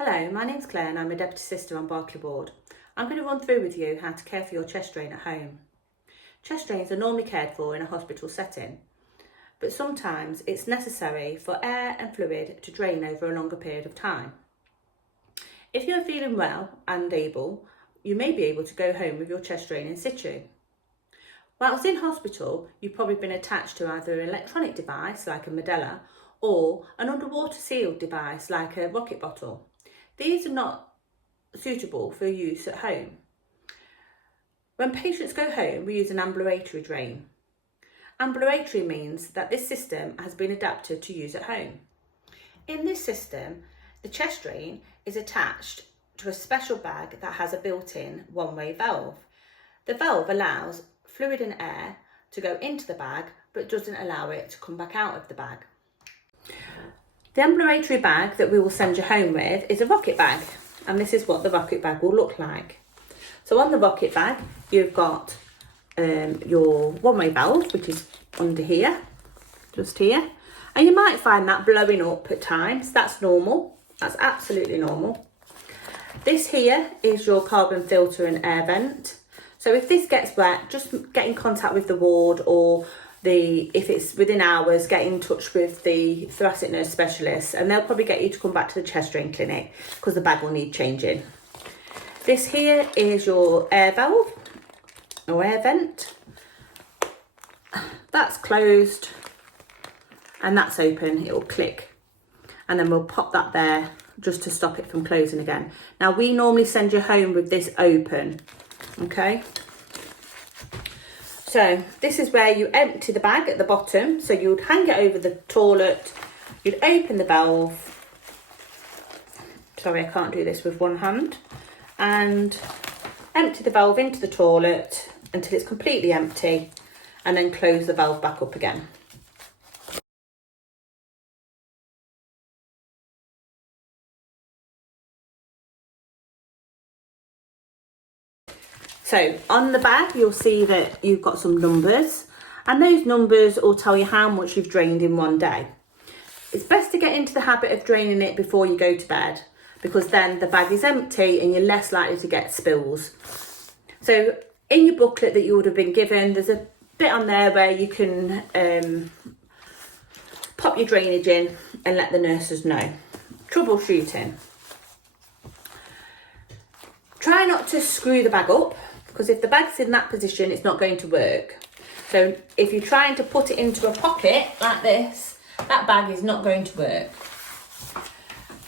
Hello, my name's Claire and I'm a Deputy Sister on Berkeley Ward. I'm going to run through with you how to care for your chest drain at home. Chest drains are normally cared for in a hospital setting, but sometimes it's necessary for air and fluid to drain over a longer period of time. If you're feeling well and able, you may be able to go home with your chest drain in situ. Whilst in hospital, you've probably been attached to either an electronic device like a Medela or an underwater sealed device like a rocket bottle. These are not suitable for use at home. When patients go home, we use an ambulatory drain. Ambulatory means that this system has been adapted to use at home. In this system, the chest drain is attached to a special bag that has a built-in one-way valve. The valve allows fluid and air to go into the bag, but doesn't allow it to come back out of the bag. The ambulatory bag that we will send you home with is a rocket bag, and this is what the rocket bag will look like. So on the rocket bag, you've got your one-way valve, which is under here, just here. And you might find that blowing up at times. That's normal. That's absolutely normal. This here is your carbon filter and air vent. So if this gets wet, just get in contact with the ward, or if it's within hours, get in touch with the thoracic nurse specialist, and they'll probably get you to come back to the chest drain clinic because the bag will need changing. This here is your air valve or air vent. That's closed and that's open. It will click, and then we'll pop that there just to stop it from closing again. Now we normally send you home with this open, okay? So this is where you empty the bag at the bottom. So you would hang it over the toilet, you'd open the valve. Sorry, I can't do this with one hand. And empty the valve into the toilet until it's completely empty, and then close the valve back up again. So on the bag, you'll see that you've got some numbers, and those numbers will tell you how much you've drained in one day. It's best to get into the habit of draining it before you go to bed, because then the bag is empty and you're less likely to get spills. So in your booklet that you would have been given, there's a bit on there where you can pop your drainage in and let the nurses know. Troubleshooting. Try not to screw the bag up, because if the bag's in that position, it's not going to work. So if you're trying to put it into a pocket like this, that bag is not going to work.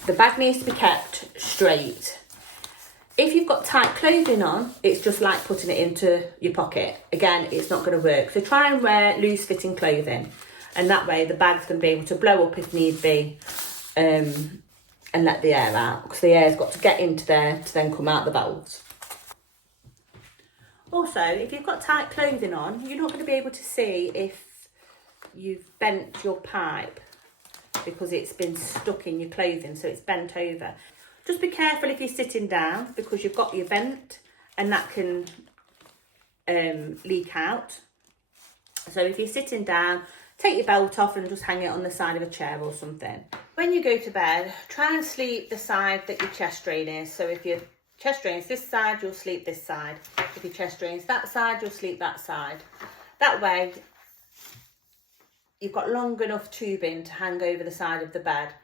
The bag needs to be kept straight. If you've got tight clothing on, it's just like putting it into your pocket. Again, it's not going to work. So try and wear loose fitting clothing, and that way the bag's going to be able to blow up if need be, and let the air out, because the air's got to get into there to then come out the valves. Also, if you've got tight clothing on, you're not going to be able to see if you've bent your pipe, because it's been stuck in your clothing, so it's bent over. Just be careful if you're sitting down, because you've got your vent and that can leak out. So if you're sitting down, take your belt off and just hang it on the side of a chair or something. When you go to bed, try and sleep the side that your chest drain is. So if your chest drain is this side, you'll sleep this side. If your chest drain is that side, you'll sleep that side. That way, you've got long enough tubing to hang over the side of the bed.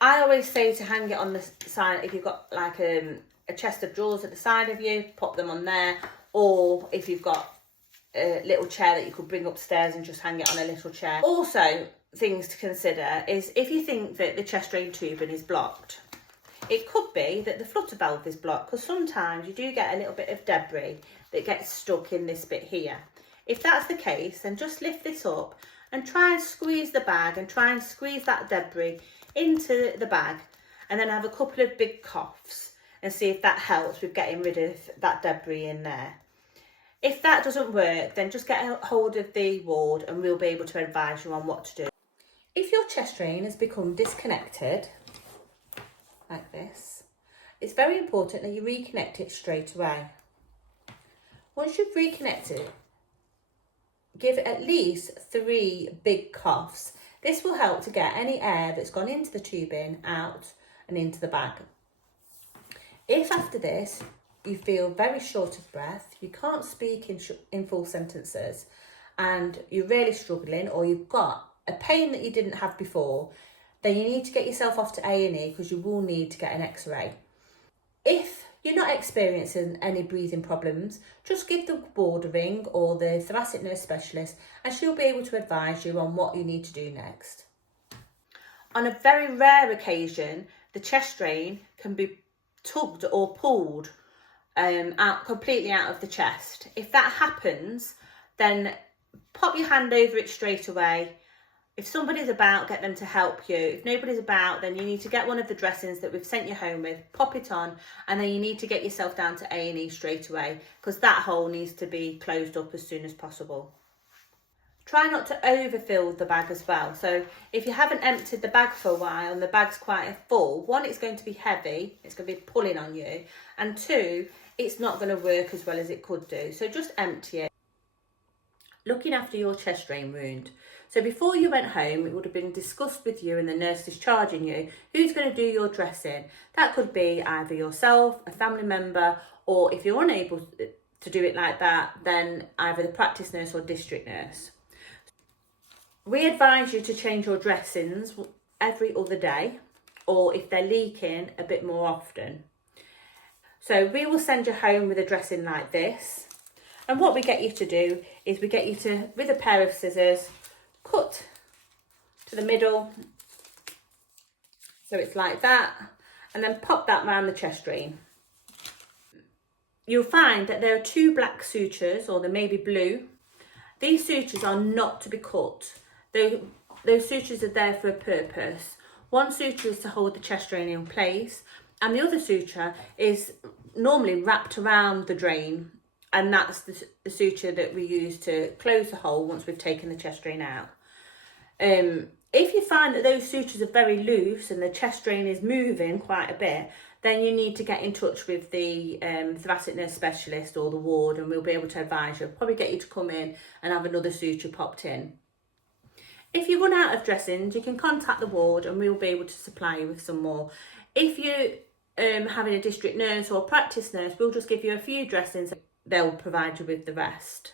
I always say to hang it on the side, if you've got like a chest of drawers at the side of you, pop them on there. Or if you've got a little chair that you could bring upstairs and just hang it on a little chair. Also, things to consider is if you think that the chest drain tubing is blocked, it could be that the flutter valve is blocked, because sometimes you do get a little bit of debris that gets stuck in this bit here. If that's the case, then just lift this up and try and squeeze the bag and try and squeeze that debris into the bag, and then have a couple of big coughs and see if that helps with getting rid of that debris in there. If that doesn't work, then just get a hold of the ward and we'll be able to advise you on what to do. If your chest drain has become disconnected, like this, it's very important that you reconnect it straight away. Once you've reconnected, give it at least 3 big coughs. This will help to get any air that's gone into the tubing out and into the bag. If after this you feel very short of breath, you can't speak in full sentences, and you're really struggling, or you've got a pain that you didn't have before, then you need to get yourself off to A&E because you will need to get an X-ray. If you're not experiencing any breathing problems, just give the ward a ring or the thoracic nurse specialist, and she'll be able to advise you on what you need to do next. On a very rare occasion, the chest drain can be tugged or pulled completely out of the chest. If that happens, then pop your hand over it straight away. If somebody's about, get them to help you. If nobody's about, then you need to get one of the dressings that we've sent you home with, pop it on, and then you need to get yourself down to A&E straight away, because that hole needs to be closed up as soon as possible. Try not to overfill the bag as well. So if you haven't emptied the bag for a while and the bag's quite full, one, it's going to be heavy, it's going to be pulling on you, and two, it's not going to work as well as it could do. So just empty it. Looking after your chest drain wound. So before you went home, it would have been discussed with you and the nurse discharging you who's going to do your dressing. That could be either yourself, a family member, or if you're unable to do it like that, then either the practice nurse or district nurse. We advise you to change your dressings every other day, or if they're leaking, a bit more often. So we will send you home with a dressing like this. And what we get you to do is we get you to, with a pair of scissors, cut to the middle. So it's like that. And then pop that around the chest drain. You'll find that there are two black sutures, or they may be blue. These sutures are not to be cut. Those sutures are there for a purpose. One suture is to hold the chest drain in place, and the other suture is normally wrapped around the drain, and that's the suture that we use to close the hole once we've taken the chest drain out. If you find that those sutures are very loose and the chest drain is moving quite a bit, then you need to get in touch with the thoracic nurse specialist or the ward, and we'll be able to advise you. Probably get you to come in and have another suture popped in. If you run out of dressings, you can contact the ward and we'll be able to supply you with some more. If you're having a district nurse or practice nurse, we'll just give you a few dressings. They'll provide you with the rest.